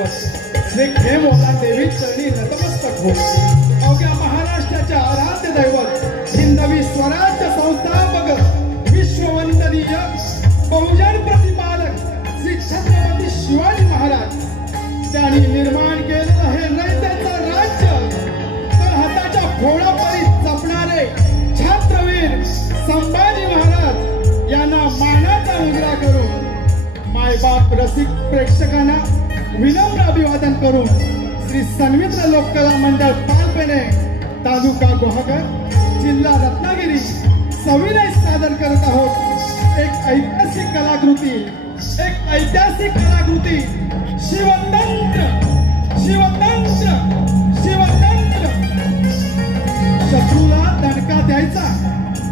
दैवत श्री खेमोला देवी चरणी नतमस्तक हो. अवघ्या महाराष्ट्राचे आराध्य दैवत हिंदवी स्वराज्य संस्थापक विश्ववंदनीय बहुजन प्रतिपालक श्री छत्रपती शिवाजी महाराज त्यांनी निर्माण केलेलं हे रयतेचं राज्य तर हाताच्या घोडापायी जपणारे छात्रवीर संभाजी महाराज यांना मानाचा मुजरा करून मायबाप रसिक प्रेक्षकांना विनम्र अभिवादन करून श्री सन्मित्र लोककला मंडळ पालपेणे तालुका गुहागर जिल्हा रत्नागिरी सविनय सादर करत आहोत एक ऐतिहासिक कलाकृती शिवतंत्र शिवतंत्र शिवतंत्र. शत्रूला दणका द्यायचा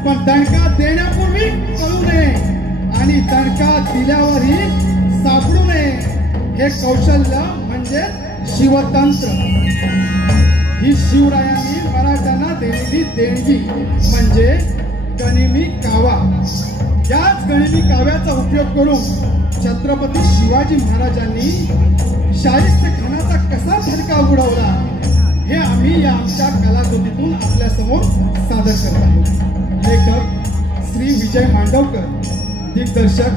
पण दणका देण्यापूर्वी कळू नये आणि दणका दिल्यावरही सापडू नये हे कौशल्य म्हणजे शिवतंत्र. ही शिवरायांनी मराठ्यांना दिलेली देणगी म्हणजे गनिमी कावा. याच गनिमी काव्याचा उपयोग करून छत्रपती शिवाजी महाराजांनी शाहिस्त खानाचा कसा धडका उडवला हे आम्ही या आमच्या कलाकृतीतून आपल्या समोर सादर करत आहोत. लेखक श्री विजय मांडवकर, दिग्दर्शक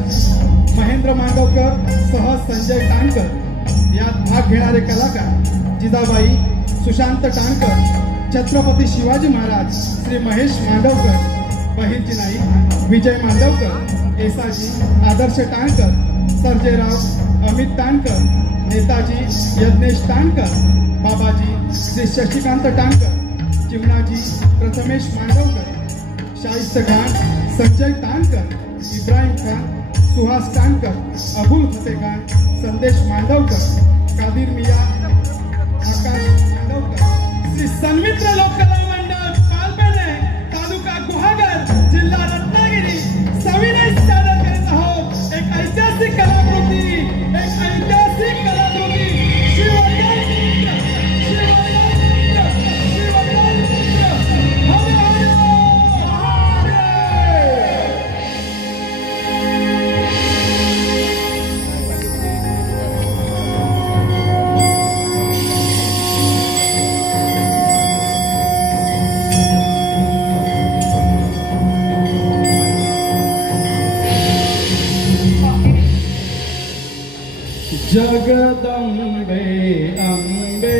महेंद्र मांडवकर सह संजय टाणकर, यात भाग घेणारे कलाकार जिजाबाई सुशांत टाणकर, छत्रपती शिवाजी महाराज श्री महेश मांडवकर, बहिर्जी नाईक विजय मांडवकर, येसाजी आदर्श टाणकर, सर्जेराव अमित टाणकर, नेताजी यज्ञेश टाणकर, बाबाजी श्री शशिकांत टाणकर, चिमणाजी प्रथमेश मांडवकर, शाहिस्त खान संजय टाणकर, इब्राहिम खान सुहास टाणकर, अबुल फतेह खान संदेश मांडवकर, कादिर मिया आकाश मांडवकर. श्री सन्मित्र लोककला मंडळ पालपेणे तालुका गुहागर जिल्हा रत्नागिरी सविनय सादर करीत आहोत एक ऐतिहासिक कलाकृती शिवतंत्र शिवतंत्र शिवतंत्र. जगदंबे अंबे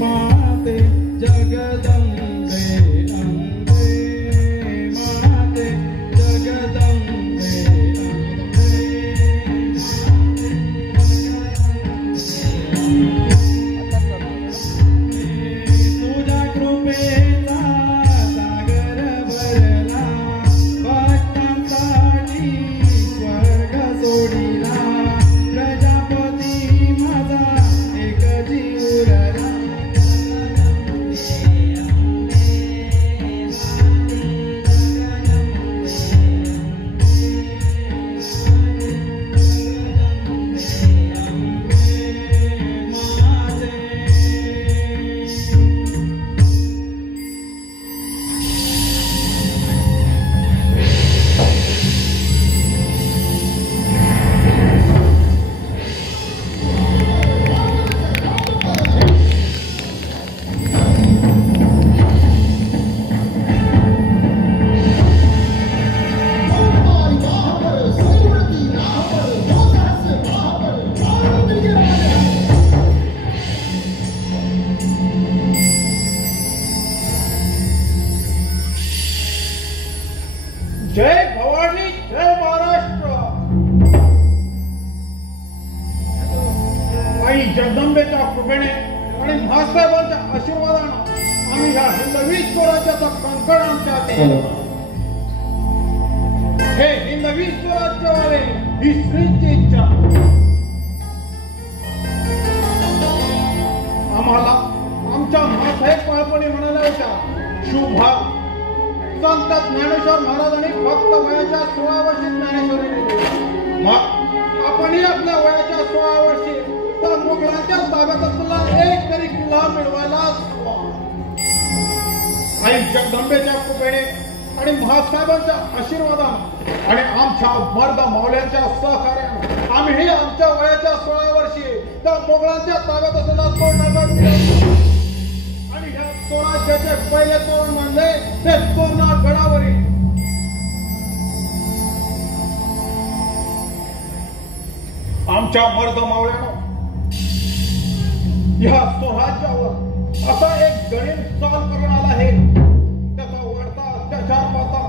माते जगदंबे अंबे माते जगदंबे तुझ्या कृपेचा सागर भरला भक्तांसाठी स्वर्ग सोडिला जय भवानी जय महाराष्ट्र. आई जगदंबेच्या कृपेने आणि महासाहेबांच्या आशीर्वादाने आम्ही ह्या हिंदवी स्वराज्याचा कंकण आमच्या हे हिंदवी स्वराज्य व्हावे ही श्रींची इच्छा. आम्हाला आमच्या महासाहेब पाळपणी म्हणाल्या होत्या शुभा संत ज्ञानेश्वर महाराजांनी फक्त वयाच्या 16 वर्षी ज्ञानेश्वरी दिली. आपणही आपल्या वयाच्या 16 वर्षी तर मुघलांच्या ताब्यात असलेला एक तरी किल्ला मिळवायला हवा. आई जगदंबेच्या कृपेने आणि महासाहेबांच्या आशीर्वादाने आणि आमच्या मर्द मावल्यांच्या सहकार्याने आम्ही आमच्या वयाच्या 16 वर्षी त्या मोगलांच्या ताब्यात असताना तोड नागत आणि ह्या स्वराज्याचे पहिले तोरण मानले ते तोरणा गडावरील आमच्या मर्द मावळ्यानं ह्या स्वराज्यावर असा एक गणित चाल करून आला आहे. त्याचा वाढता अत्याचार पाहता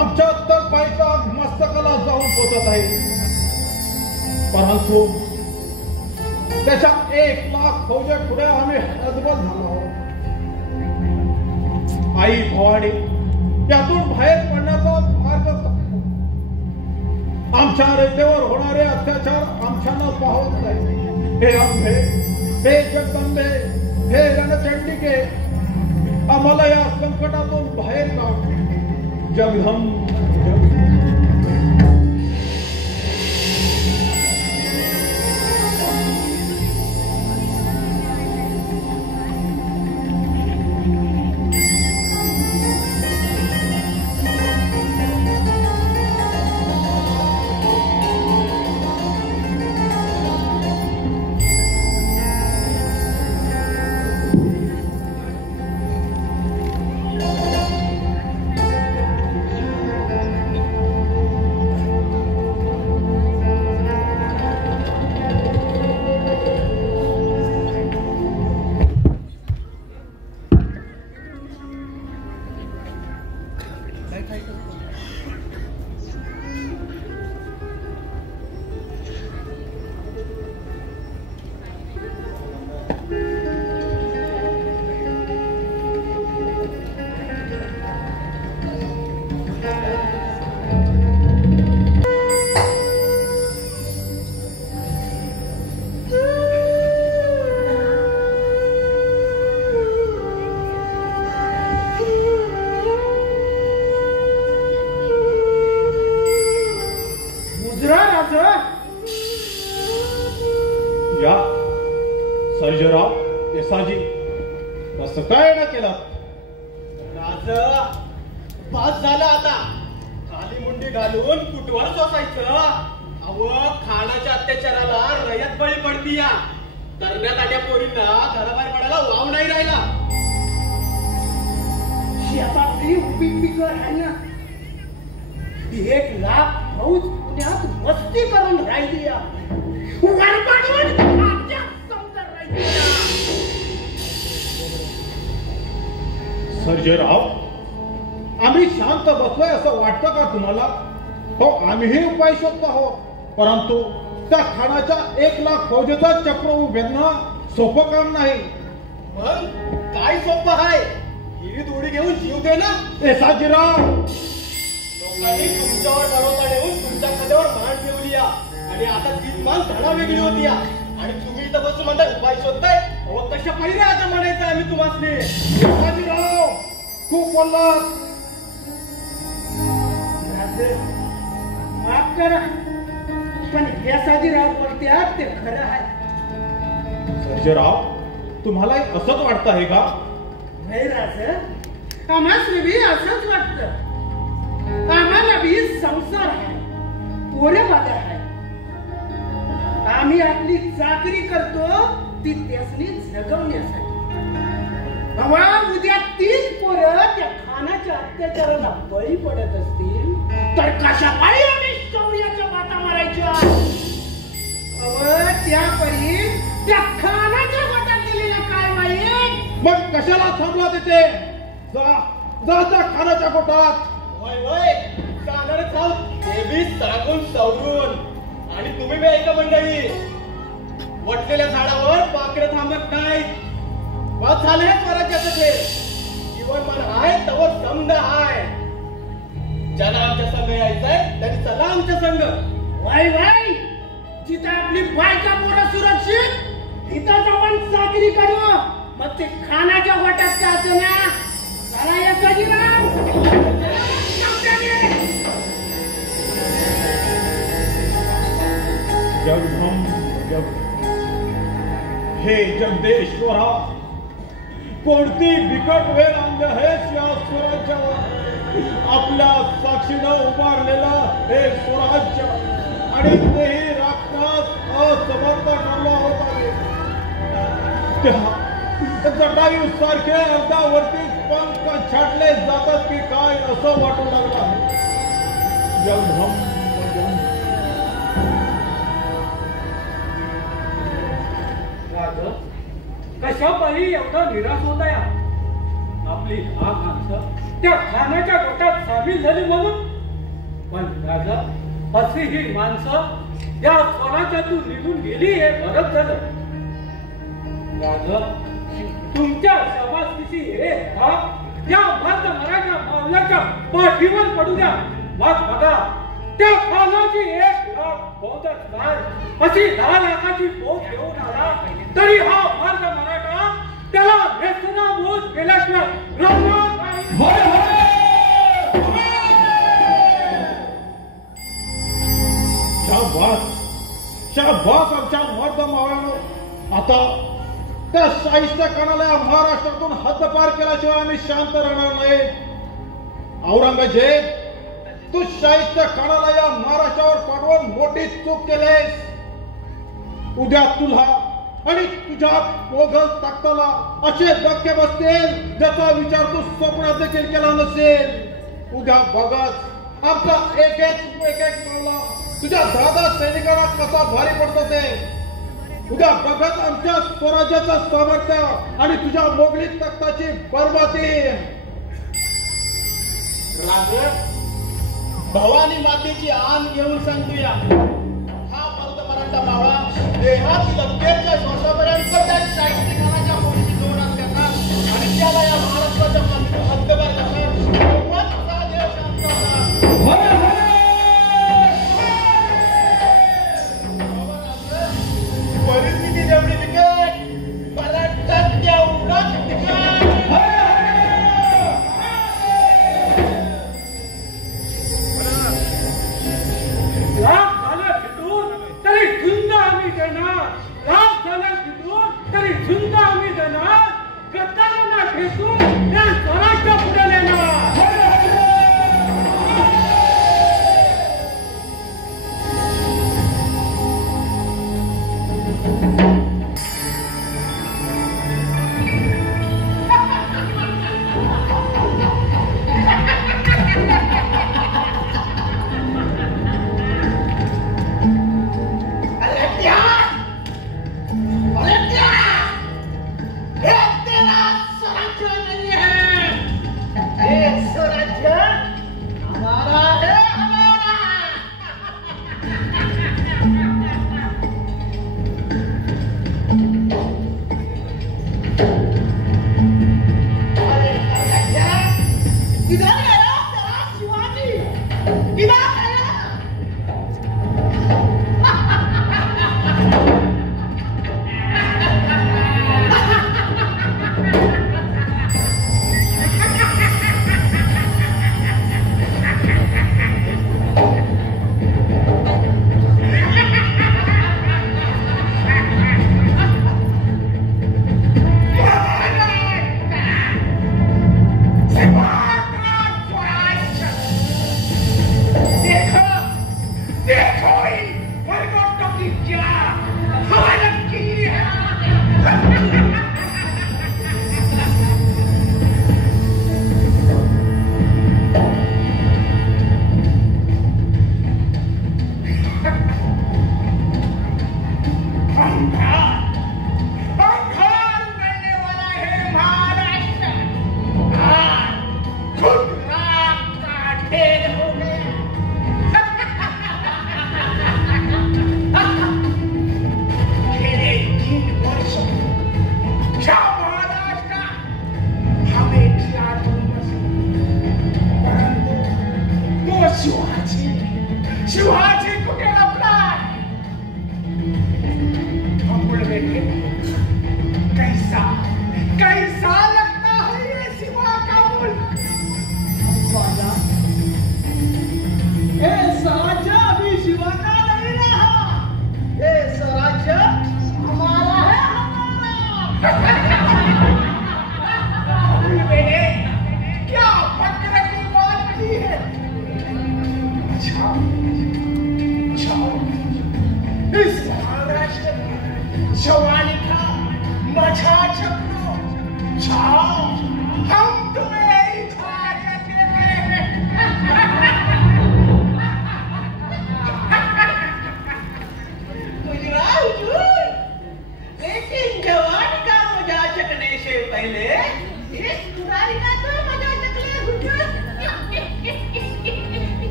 आमच्या तळपाईच्या मस्तकाला जाऊन पोचत आहे. परंतु त्याच्या 1 लाख फौजे पुढे आम्ही हतबल झालो आहोत. आई भवानी यातून बाहेर पडण्याचा मार्ग आमच्या रेतेवर होणारे अत्याचार आमच्यानं पाहत नाही. हे आंबे, हे जगदंबे, हे रणचंडिके आम्हाला या संकटातून बाहेर काढ. जगदम सर्जेराव देसाजी कसं काय ना केलं राज पास झालं. आता खाली मुंडी घालून कुटवर सोसायचं. अव खानाच्या अत्याचाराला रयत बळी पडती. या तरण्यात आल्या पोरींना घराबाहेर पडायला वाव नाही राहिला. शेतातली पिकर आहे ना, 1 लाख फौज पुण्यात मस्ती करून राहिली. सर्जेराव आम्ही शांत बसलोय असं वाटतं का तुम्हाला? हो, आम्हीही उपाय शोधतो आहोत. परंतु त्या खानाच्या 1 लाख फौजेचा चक्र उभेरणं सोपं काम नाही. मग काय सोपं आहे? हिरीत उडी घेऊन जीव दे ना. देसाजीराव लोकांनी तुमच्यावर भरोसा ठेवून तुमच्या खात्यावर मान ठेवली आणि आता तीच मान धडा वेगळी होती. आणि तुम्ही इथं बसून म्हणताय उपाय शोधताय. अहो कशा पाहिजे आता म्हणायचं आम्ही तुम्हाला. देसाजीराव खूप बोललात. माफ करा, पण देसाजीराव बोलत्यात ते खरं आहे. सर्जेराव तुम्हाला असंच वाटतं आहे का? नाही राज, आम्हाला बी असंच वाटतं. आम्हाला बी संसार आहे, पोरे बाधा आहे. आम्ही आपली चाकरी करतो ती त्यासनी जगवण्यासाठी. बाबा उद्या 3 पोरं त्या खानाच्या अत्याचाराला बळी पडत असतील तर कशा पायी आम्ही शौर्याच्या बाता मारायच्या. त्यापरी त्या खानाच्या गोटात गेलेला काय वाईट. मग कशाला थांबला तिथे? जा जा त्या खानाच्या गोटात. वय वय जाणारच आहोत. हे बी सांगून सवरून. आणि तुम्ही बी ऐका मंडळी, वटलेल्या झाडावर पाखरं थांबत नाही. बस झालं हे स्वराज्याचं ते. जीवनमान हाय तवर समज हाय. ज्याला आमच्या संघ यायचंय त्यांनी चला आमच्या संघ. वाय वाय, जिथं आपली बायका पोरं सुरक्षित तिथं जाऊन चाकरी करू. मग ते खानाच्या गोटात का असं ना. चला या सजीराव. जगदम जग हे जगदेश्वरा, कोणती बिकट वेळ आणली आहेस या स्वराज्यावर. आपल्या साक्षीनं उभारलेलं हे स्वराज्य आणि तेही राखण्यास असमर्थ ठरलो आहोत. जटायू सारखे अर्धावरती पंख छाटले जातात की काय असं वाटू लागलं आहे. कशा पायी एवढा निराश होता या? आपली हा माणसं त्या खानाच्या गटात सामील झाली म्हणून. पण राजा, अशी ही माणसं या स्वराज्यातून निघून गेली हे बरंच झालं. राजा, तुमच्या समाजकीची हे भाग या भारत मराठा मावल्याच्या पाठीवर पडू द्या. मग बघा, त्या खानाची 1 लाख फौजच काय, अशी 10 लाखाची फौज घेऊन आला तरी हा भारत मराठा त्याला नेस्तनाबूत केल्याशिवाय राहणार नाही. शाबास आमच्या मर्द मावळ्यानो. आता त्या शाहिस्त्य कानाला या महाराष्ट्रातून हद्दपार केल्याशिवाय आम्ही शांत राहणार नाही. औरंगजेब, तू शाहिस्त्य कानाला या महाराष्ट्रावर पाठवून मोठी चूक केलीस. उद्या तुला आणि तुझ्या मोगल तख्ताला असे धक्के बसतील ज्याचा विचार तू स्वप्नात देखील केला नसेल. उद्या बघाच आमचा एक एक मावळा तुझ्या दादा सैनिकांना कसा भारी पडतो ते. उद्या बघत आमच्या स्वराज्याचं सामर्थ्य आणि तुझ्या मोगली तख्ताची बरबादी. राजे, भवानी मातेची आण घेऊन सांगतोया, हा मर्द मराठा मावळा देहात लक्केच्या श्वासापर्यंत त्या शाहिस्तेखानाच्या पोलीस जोरात करणार आणि त्याला या महाराष्ट्राच्या मातीतून हद्दपार करणार. तेव्हाच तुझा देव शांत होणार. परिस्थिती जेवढी बिकट, मराठा तेवढाच बिकट. लाख झालं फिटून तरी झुंज आम्ही देणार. लाख झालं फिटून तरी झुंज आम्ही देणार. गद्दारांना ठेचून त्या स्वराज्य पुढे नेणार.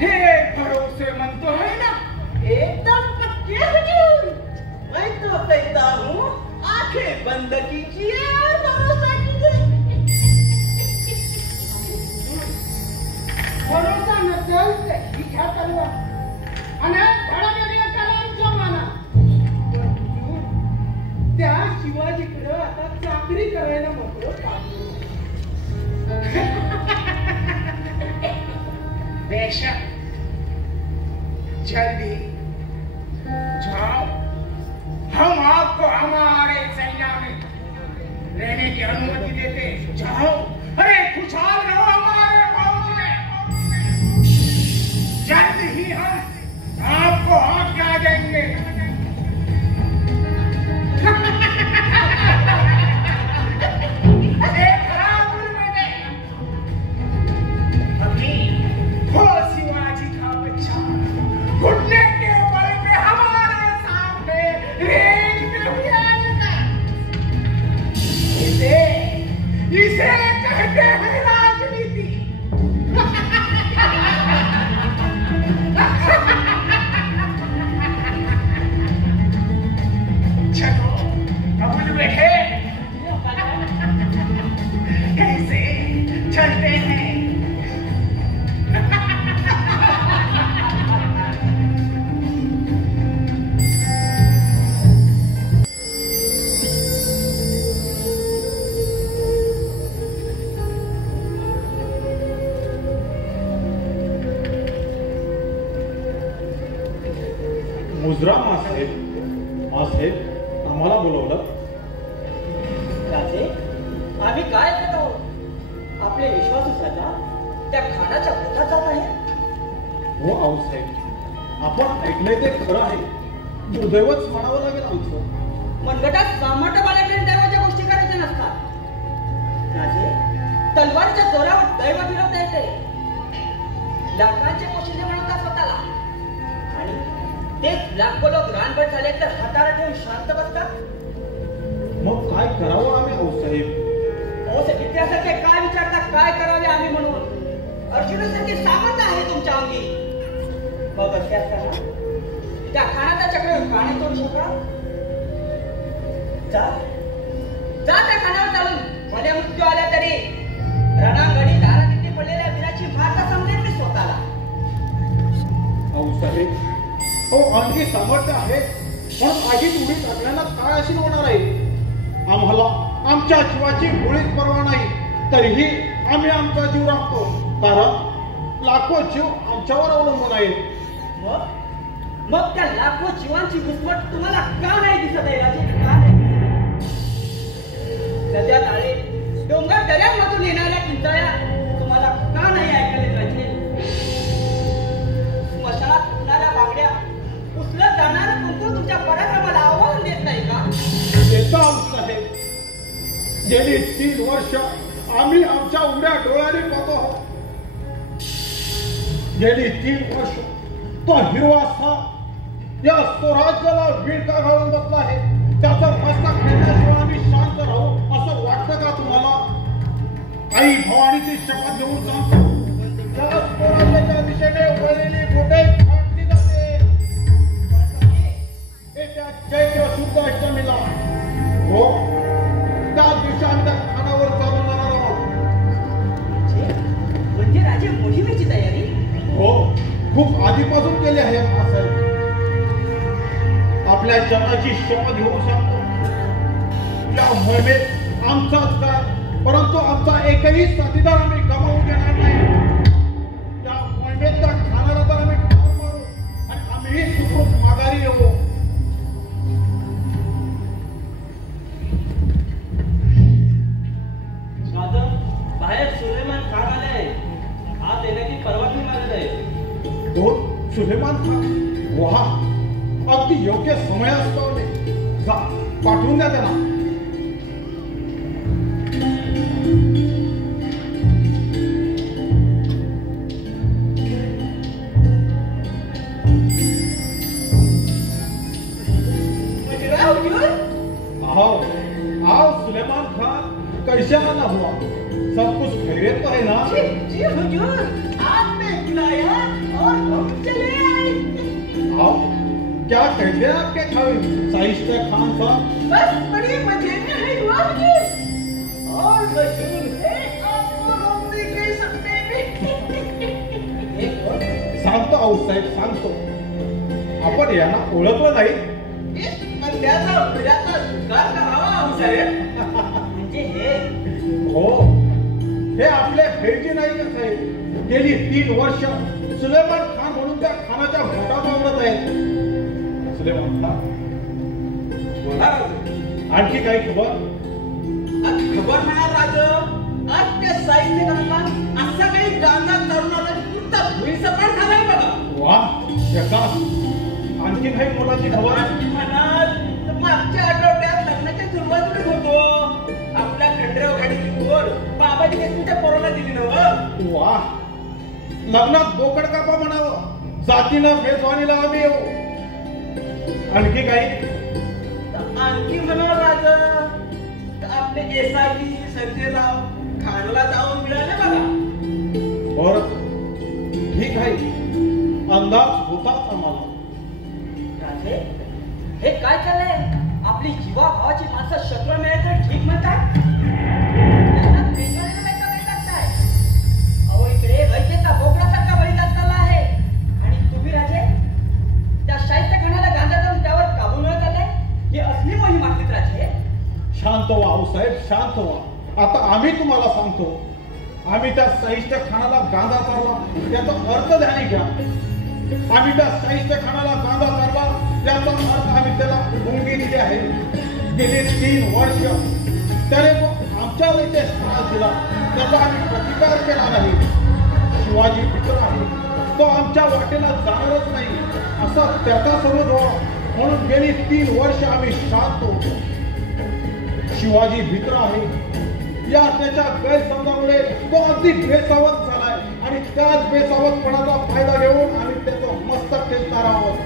हे भरोसे म्हणतो है ना, एकदम पक्के हुजूर। मैं तो कहता हूँ आंखें बंद कीजिए और भरोसा कीजिए। भरोसा नसेल तर ही घ्या तलवार आणि धडाधडी कलांच्या माना। त्या शिवाजीकडे आता चाकरी करायला मोकळं पाहिजे। बेशक, जल्दी जाओ, हम आपको हमारे सैन्य में रहने की अनुमति देते। जाओ, अरे खुशहाल रहो हमारे फौज में। जल्द ही हम आपको आज्ञा देंगे। अभी हो शिवाजी का बच्चा घुटने के बल पे हमारे सामने रेंज में भी आएगा। इसे कहते हैं राजनीति। चलो कबूल बैठे, कैसे चलते हैं। मुजरा मासाहेब आम्हाला बोलवलं? राजे, आम्ही काय करत आहोत? आपले विश्वासू प्रजा त्या खानाच्या पोटात जात आहे। हो आऊसाहेब, आपण ऐकलंय ते खरं आहे। दुर्दैवच म्हणावं लागेल आमचं। मनगटात सामर्थ्य बाळगलेल्या देवाच्या गोष्टी करायच्या नसतात राजे। तलवारीच्या जोरावर दैव फिरवता येते, लाखांचे कोशिले म्हणतात स्वतःला, आणि तेच लाखो लोक रानभट झाले तर हाताला ठेवून शांत बसतात। मग काय करावं आम्ही आऊसाहेब? इतिहासाचे काय विचारता काय करावे आम्ही म्हणून? अर्जुनासारखे सामर्थ्य आहे तुमच्या अंगी, मग असे असताना त्या खानाचा चक्रावर पाणी तोडू शकाल? जा त्या खानावर चालून मध्ये मृत्यू आला तरी रणांगणी दारातिथे पडलेल्या वीराची माता समजेल मी स्वतःला। आऊसाहेब, हो आणखी सामर्थ्य आहे, पण आगीत उडी टाकल्यानं काय अशी होणार आहे? आम्हाला आमच्या जीवाची मुळीच पर्वा नाही, तरीही आम्ही आमचा जीव राखतो, कारण लाखो जीव आमच्यावर अवलंबून आहेत। मग त्या लाखो जीवांची घुसमट तुम्हाला का नाही दिसत आहे राजे? का नाही? नद्या नाळे डोंगर दऱ्यांमधून येणाऱ्या किंचाळ्या तुम्हाला का नाही ऐकायला पाहिजे? स्मशानात फुटणाऱ्या बांगड्या उचलत जाणारा कुंकू तुमच्या पराक्रमाला आव्हान देत नाही का? देता आऊसाहेब, गेली 3 वर्ष आम्ही आमच्या उघड्या डोळ्याने पाहतो आहोत। गेली 3 वर्ष तो हिरवा साप या स्वराज्याला विळखा घालून बसला आहे। त्याचा मस्तक खेळण्याशिवाय आम्ही शांत राहू असं वाटतं का तुम्हाला? आई भवानीची शपथ घेऊन सांगतो, त्या स्वराज्याच्या दिशेने वळलेली बोटे फाटली जाते। येत्या चैत्र शुद्ध अष्टमीला हो त्या दिवशी आम्ही त्या खानावर चालून जाणार आहोत। म्हणजे राजे मोहिमेची तयारी? हो, खूप आधीपासून केली आहे मासाहेब। आपल्या जनाची शपथ घेऊन सांगतो, या मोहिमेत आमचाच काय, परंतु आमचा एकही साथीदार आम्ही गमावू देणार नाही। या मोहिमेत त्या खानाला तर आम्ही ठार मारू आणि आम्हीही सुखरूप माघारी येऊ। बाहेर सुलेमान खान आले, आत येण्याची परवानगी मागत आहे। दोन सुलेमान खान? वाह, अगदी योग्य समयास पावले। जा, पाठवून द्या त्यांना। आओ सुलेमान खान, कैसे आना हुआ? सब कुछ खैरियत तो है ना? जी हुजूर, आपने बुलाया और कहते हैं आपके शाइस्ते खान साहब? बस बड़ी मजे में है हुआ की और मशहूर है आपको लोग नहीं कह सकते। सांगतो आऊसाहेब सांगतो. आपण यांना ओळखलं नाही? मंद्याचा उघड्याचा स्वीकार करावा आऊसाहेब. म्हणजे हे हो, हे आपले भेजी नाही का साहेब? गेली 3 वर्ष सुलेमान खान म्हणून त्या खानाच्या घोटात वावरत आहेत. सुलेमान खान, आणखी काही खबर? खबर म्हणा राज, आज त्या साहित्यकारांना असा काही गांजा तरुणाला नुसता भुईसपाट झालाय बघा. वा, प्रकाश, आणखी काही मुलाची खबर? म्हणाल तर मागच्या आठवड्यात लग्नाच्या सुरुवातीला होतो. आपल्या खंडराव गाडीची पोर बाबाजी देशमुखच्या पोराला दिली ना. वा, लग्नात बोकड कापा म्हणावं, जातीनं मेजवानीला आम्ही येऊ. आणखी काही? आणखी म्हणा राज, आपले एसाई संजयराव खानला जाऊन मिळाले बघा. बर, ठीक आहे, अंदाज होताच आम्हाला. राजे, हे काय चाललंय? आपली जीवा भावाची माणसं शत्रू मिळायचं ठीक म्हणतात? त्यांना पेटवायला नाही का टाकताय? अहो, इकडे वैद्यचा बोकडासारखा बलिदान चालला आहे. आणि तुम्ही राजे त्या शाहिस्ते खानाला गांजा देऊन त्यावर काबू मिळत आलाय. ही असली मोहीम असलीच राजे. शांत व्हा आऊसाहेब, शांत व्हा. आता आम्ही तुम्हाला सांगतो, आम्ही त्या शाहिस्ते खानाला गांजा चारला याचा अर्थ ध्यानी घ्या. आम्ही त्या शाहिस्ते खानाला गांजा चारला याचा अर्थ आम्ही त्याला मुंगी दिली आहे. गेली 3 वर्ष त्याने तो आमच्या इथे त्रास दिला, त्याचा आम्ही प्रतिकार केला नाही. शिवाजी मित्र आहे, तो आमच्या वाटेला जाणारच नाही असा त्याचा समज व्हावा म्हणून गेली 3 वर्ष आम्ही शांत होतो. शिवाजी मित्र आहे या त्याच्या गैरसमजामुळे तो अगदी बेसावध झालाय आणि त्याच बेसावधपणाचा फायदा घेऊन आम्ही त्याचं मस्तक ठेचणार आहोत.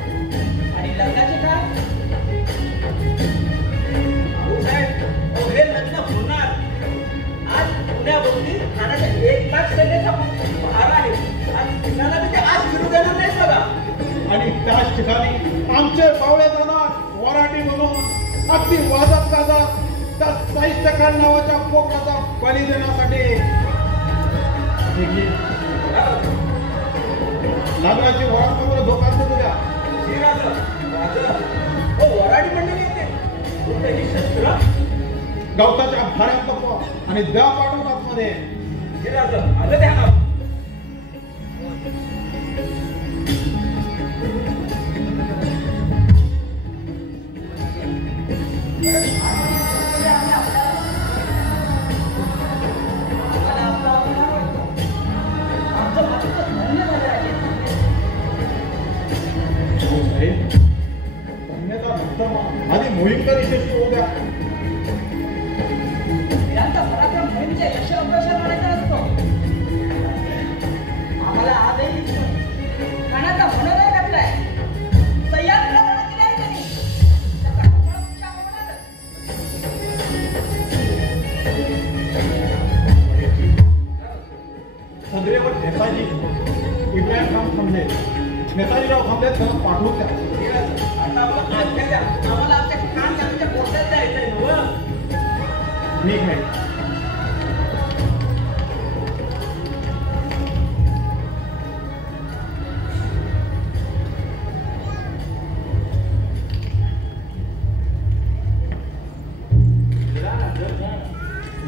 आणि लग्नाचे काय? साहेब, हे लग्न होणार. आज पुण्याभोवती खानाच्या 1 लाख सैन्याचा भार आहे. आणि पुण्याला म्हणजे आज सुरू देणार नाही बघा. आणि त्याच ठिकाणी आमचे पावळे जाणार वराठी म्हणून अगदी वाजत गाजत त्या साहित्य खान नावाच्या पोकराचा बळी देण्यासाठी. लग्नाची वरात धोका द्या. वराडी मंडळी येते कुठेही शस्त्र गवताच्या भाड्यात लपवा आणि द्या पाठवून आतमध्ये. आलं ध्यानात. आधी मोहीमकर यशस्वी होऊ द्या. वीरांचा पराक्रम मोहिमेच्या यश अपयशात आणायचा असतो. आम्हाला आजही दिसतो खानाचा मनोदय घातलाय. सह्याद्रीला लढा केली आहे त्यांनी. त्याचा कमळ उच्चार होणारच. सदरेवर नेताजी इब्राहिम खान थांबले, नेताजीराव थांबले, त्यांना पाठवून द्या. आता आज्ञा द्या, आम्हाला आमच्या खान यांच्या पोटात जायचंय ना. ठीक आहे.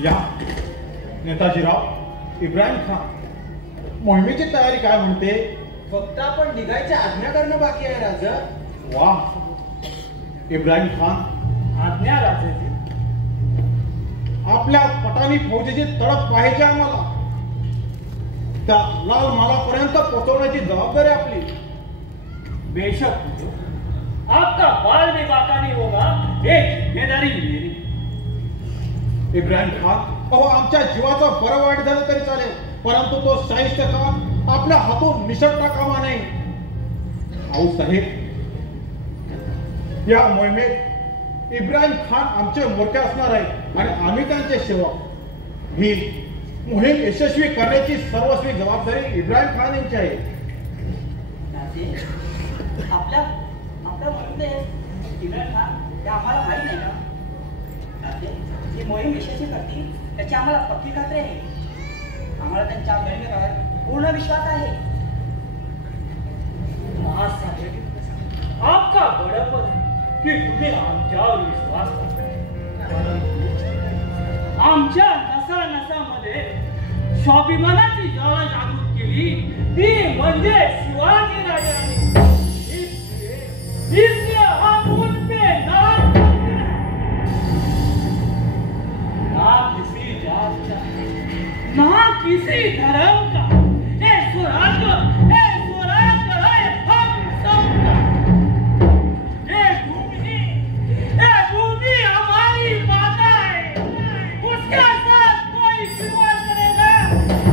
या नेताजीराव इब्राहिम खान, मोहिमेची तयारी काय म्हणते? फक्त आपण निघायची आज्ञा करणं बाकी आहे राजा. वा, इब्राहिम खान, आज्ञा राजाची. आपल्या पटाणी फौजेची तडफ पाहिजे आम्हाला. त्या लाल मालापर्यंत पोहोचवण्याची जबाबदारी आपली. बेशक आपका बाल भी बाका नहीं होगा, एक जिम्मेदारी मेरी. इब्राहिम खान, अहो आमच्या जीवाचं बरं वाईट झालं तरी चालेल, परंतु तो शाहिस्ते खान आपल्या हातून निसटता कामा नाही. आऊसाहेब, या मोहिमेत इब्राहिम खान आमचे मोठे असणार आहे आणि आम्ही त्यांचे सेवक. ही मोहीम यशस्वी करण्याची सर्वस्वी जबाबदारी इब्राहिम खान यांची आहे. राजे, आपल्या आपल्या म्हणते आम्हाला माहित नाही का? राजे, ही मोहीम यशस्वी करतील त्याची आम्हाला पक्की खात्री आहे. आम्हाला त्यांच्या गणितावर पूर्ण विश्वास आहे. महासाहेब, आपका बड़प्पन है कि तुम्ही आमच्यावर विश्वास करता. आमच्या नसा नसामध्ये स्वाभिमानाची ज्वाला जागृत केली ती म्हणजे शिवाजी राजांनी. इसलिए हम उन पे ना किसी जात का ना किसी धर्म का ये स्वराज्य है हम सबका. ये भूमि हमारी माता है. उसके साथ कोई विवाद करेगा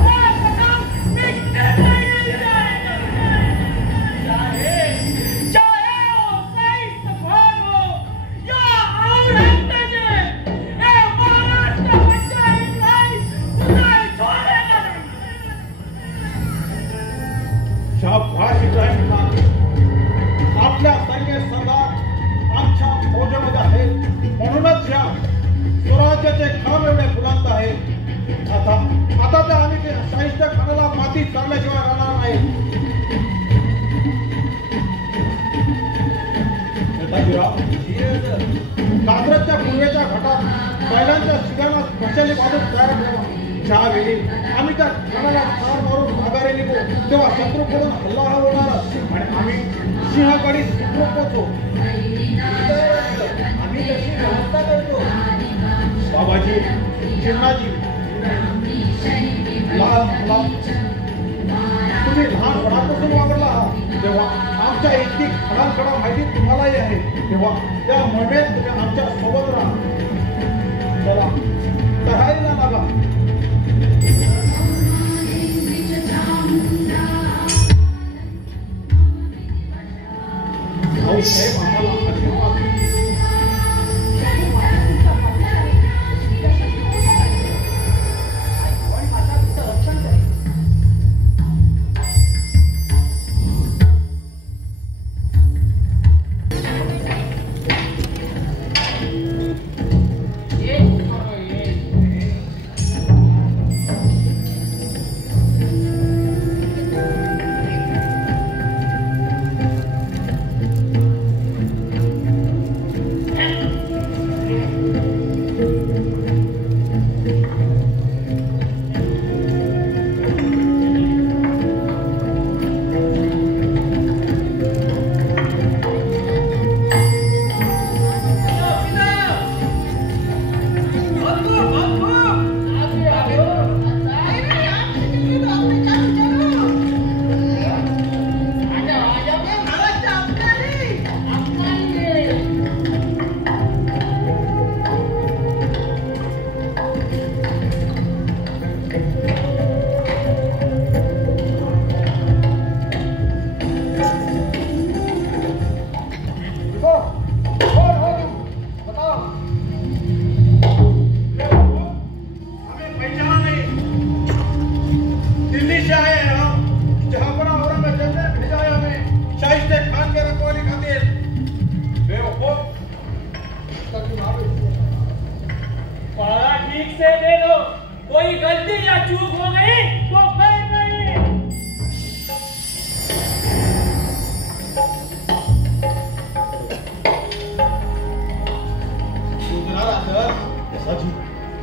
वो कदम मिटने नहीं जाएगा. चाहे वो सही सफर हो या औरंगजेब, ये महाराष्ट्र बच्चा इब्राहिम उसे छोड़ेगा नहीं. शाबाश इब्राहिम खान, आपल्या सैन्य सरदार आमच्या फौजेमध्ये आहेत. म्हणूनच या स्वराज्याचे खांब एवढे बुलंद आहेत. आता तर आम्ही ते शाहिस्ते खानाला माती चालल्याशिवाय राहणार नाही. नेताजीराव, कात्रजच्या पूर्वेच्या घाटात बैलांच्या शिगाला मशाली बांधून तयार ठेवा. ज्यावेळी आम्ही त्या खानाला ठार मारून माघारी निघू तेव्हा शत्रूकडून हल्ला होणार आणि आम्ही सिंहगडी पोहोचू. आम्ही तशी व्यवस्था करतो. बाबाजी, चिन्नाजी, तुम्ही लहानपणापासून वापरला आहात तेव्हा आमच्या इतकी खडाखडा माहिती तुम्हालाही आहे. तेव्हा त्या मोहिमेत तुम्ही आमच्या सोबत राहा. चला, तयारीला लागा. भाऊसाहेब आम्हाला आशीर्वाद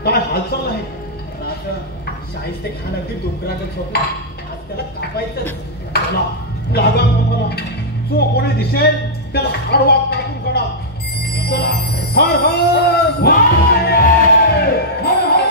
काय हालचाल आहे? शाहिस्ते खान अगदी डोंगरागत होता. आज त्याला कापायचं. लागा मला जो कोणी दिसेल त्याला आडवा कापून काढा. चला, हर हर महादेव, हर हर.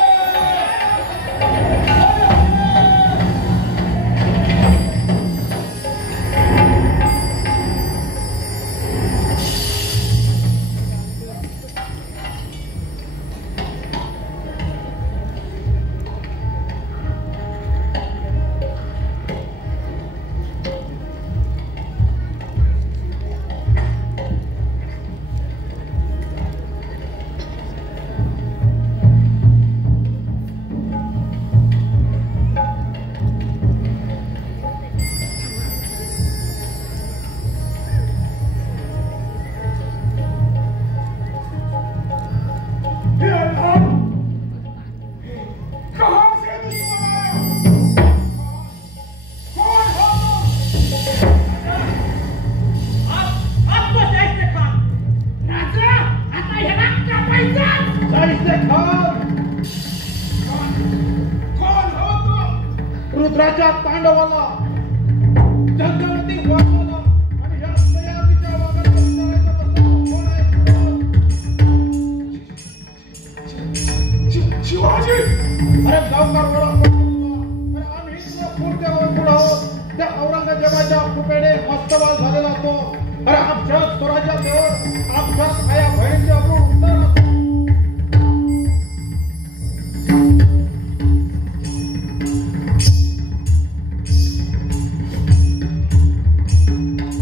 मस्तवाल झालेला तो. अरे आमच्या स्वराज्याजवळ आमच्या आया बहिणीचे अब्रू उठणार असतो.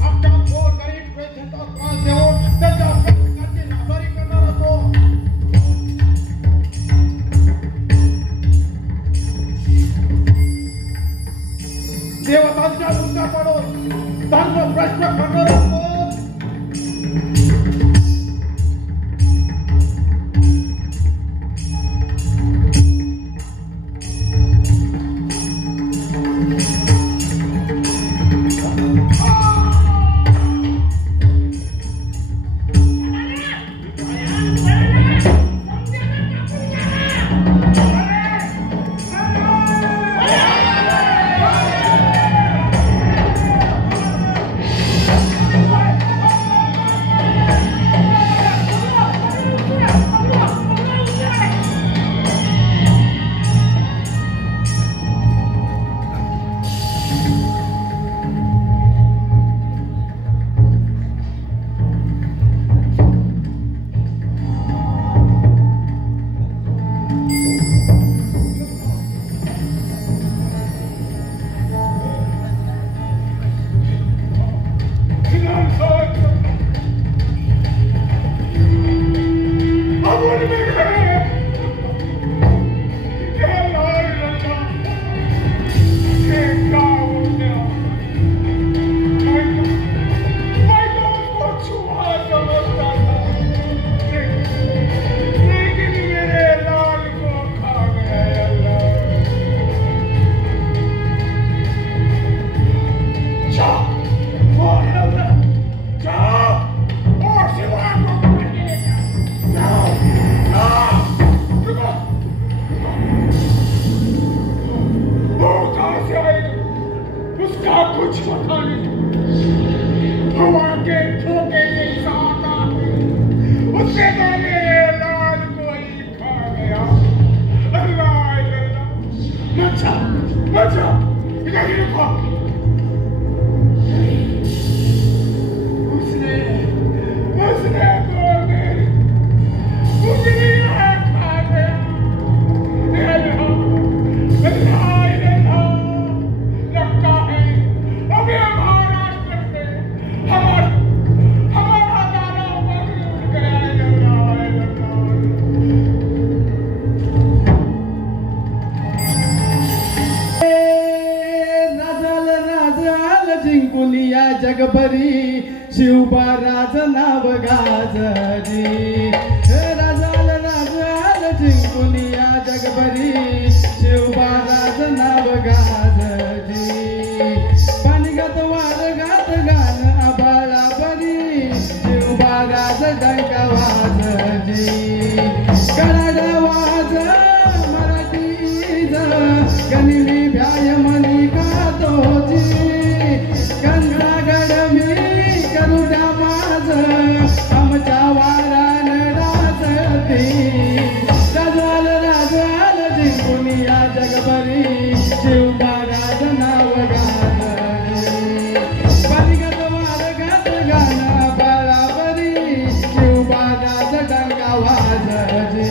आमच्या थोर गरीब पेशंटला त्रास देऊन त्यांच्या प्रत्येकाची नासारी करणार असतो. देवतांच्या मुद्दा पडून त्यांचा प्रश्न करणार असतो. जगभरी शिवबा राज नाव गाजरी. राजाल राजाल जिंकुनिया जगभरी शिवबा राज नाव गाजरी. पाणीगत वारगात गान आबाळा बरी शिवबा राज डंका वाजरी. कडाड वाज मराठी गनिमी भ्याय मनी गातोजी. आमच्या वारान राजती. राजवाल राजवाल जिंकुनिया जगभरी शिवबा राज नाव गाजरी. पाणीगत वारगात गान बराबरी शिवबा राज डंका वाजरी.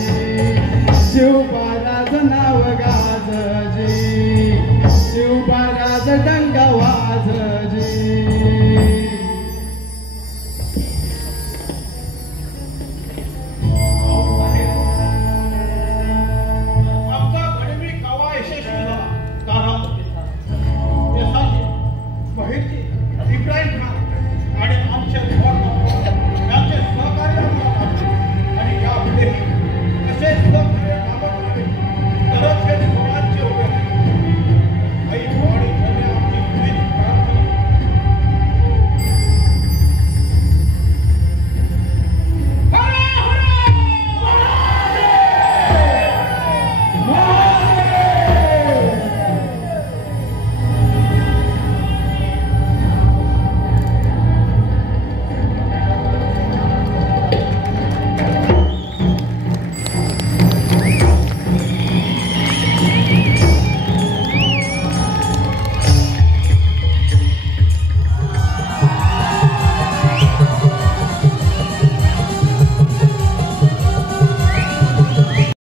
शिवबा राज नाव गाजरी. शिवबा राज डंका वाजरी. इब्राहिम